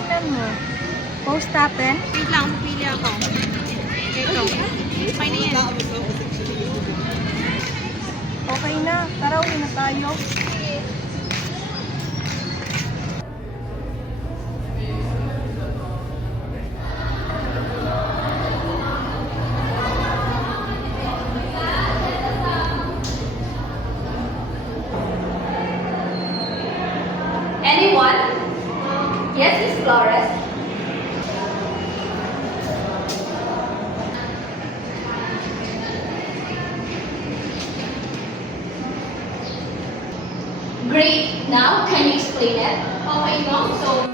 tingnan mo. Post natin. Wait lang, pupili ako. Ito. Okay na yan. Okay na. Tara, uwi na tayo. Anyone? Yes, Miss Flores. Great. Now, can you explain it? Okay, ma'am. So,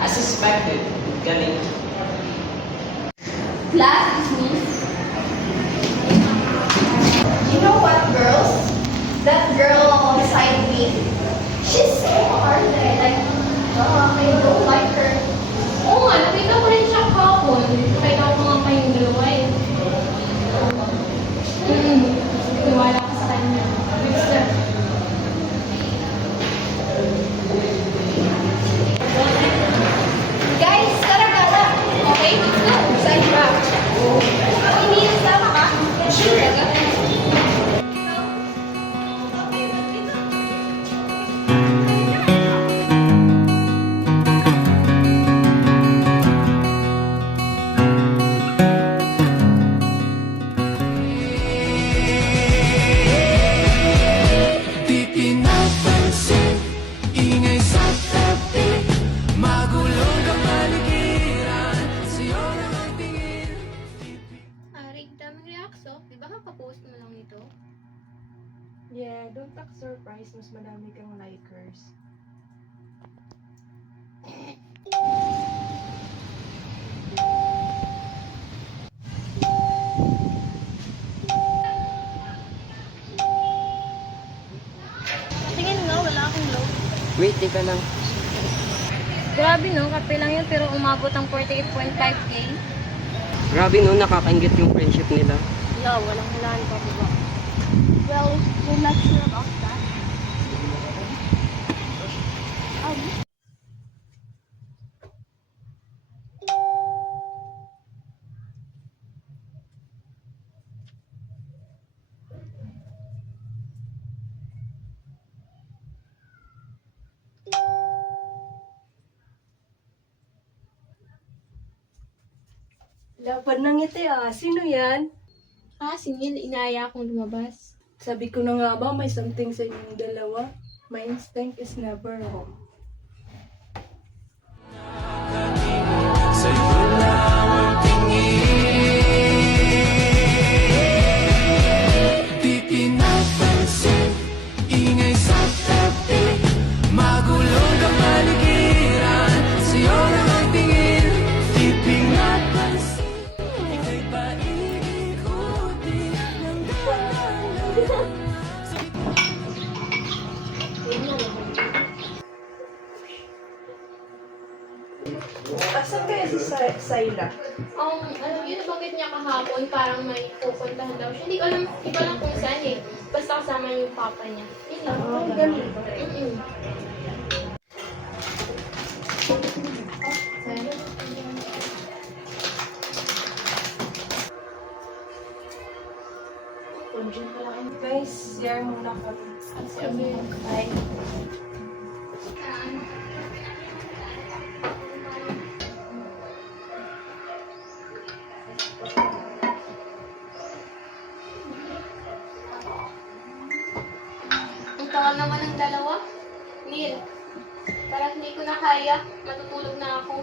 As suspected, galing. class dismissed. You know what, girls? That girl beside me, she's so hard. Like, I don't like her. Oo nga, nakita ko rin siya kahapon. Nakita ko nga kayong dalawa eh. Tiwala ka sa kanya. Guys, tara gala. Okay, let's go. Saan ba? Hindi, sama ka. Sure, Di pinapansin, ingay sa tabi, magulong ang paligiran, sa'yo lang ang tingin. Arig, daming reacts oh. Di ba kakapost mo lang ito? Yeah, don't act surprised. Mas madami kang likers. Tingin nga, wala akong low. Wait, teka lang. Grabe no, kape lang yun pero umabot ang 48.5k. Grabe no, nakakaingit yung friendship nila. Yeah, walang hulaan pa ba? Well, we're not sure about that. Laban ng ngiti ah. Sino yan? Ah, si Neil, inaya akong lumabas. Sabi ko na nga ba, may something sa inyong dalawa. My instinct is never wrong. Sa'yo lang ang tingin. Di pinapansin, ingay sa tabi, magulong ang paligiran, sa'yo lang ang tingin. Di pinapansin, ika'y paikot-ikuti ng daan. Asan kaya si Sayla? Alam yun, bakit niya kahapon parang may pupuntahan daw siya. Hindi ko alam kung saan eh. Basta kasama yung papa niya. Yun lang. Ganun. Mm-mm. Guys, share muna kami. Bye. Ang tagal naman ng dalawa. Neil, parang hindi ko na kaya. Matutulog na ako.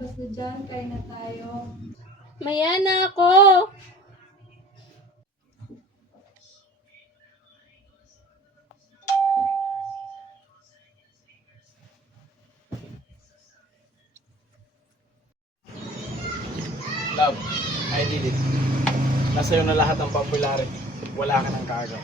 basta dyan, kain na tayo. Maya na ako. Love, I did it. Nasa'yo na lahat ng popularity. Wala ka ng kaagaw.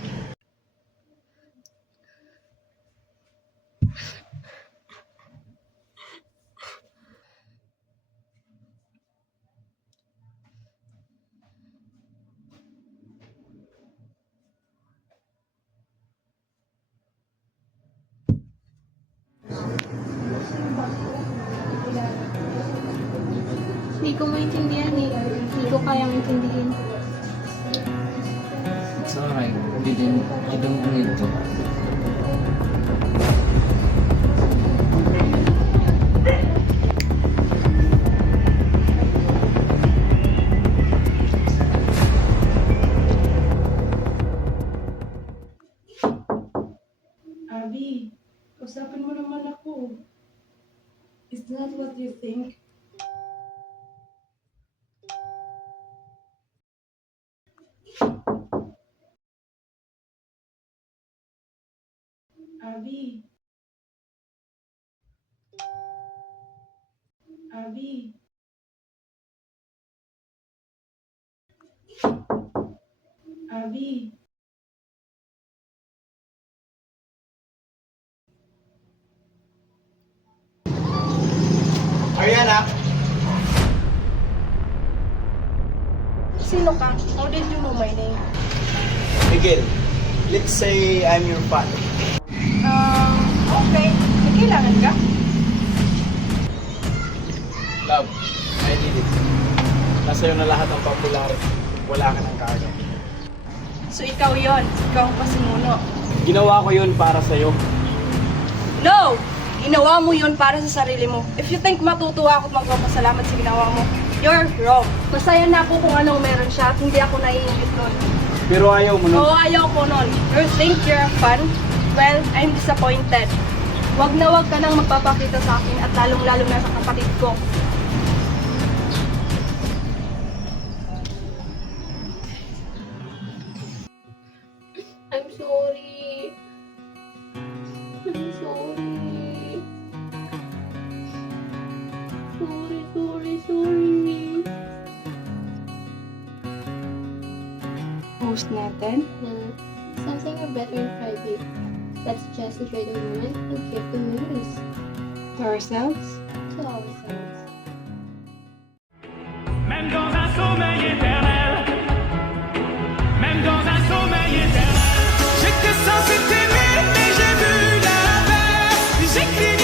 Hindi ko maintindihan eh. Hindi ko kayang intindihin. It's alright. You don't need to. Abby, usapin mo naman ako. Is that what you think? Abby. Abby. Abby. Ariana! Sino ka? How did you know my name? Miguel, let's say I'm your father. Okay. May kailangan ka? Love, I did it. Nasa'yo na lahat ng popularity. Wala ka ng kaagaw. So ikaw yon, ikaw ang pasimuno. Ginawa ko yun para sa'yo. No! Ginawa mo yun para sa sarili mo. If you think matutuwa ako at magpapasalamat sa ginawa mo, you're wrong. Masaya na ako kung anong meron siya at hindi ako naiingit nun. Pero ayaw mo nun. Oo, ayaw ko nun. You think you're fun? Well, I'm disappointed. Wag na wag ka nang magpapakita sa akin at lalong-lalo na sa kapatid ko. I'm sorry. I'm sorry. Sorry. Post natin. Something are better in private. Let's just enjoy the moment and keep the memories To ourselves. to ourselves. Même dans un sommeil éternel, même dans un sommeil éternel, j'étais censé t'aimer, mais j'ai vu l'inverse. J'écris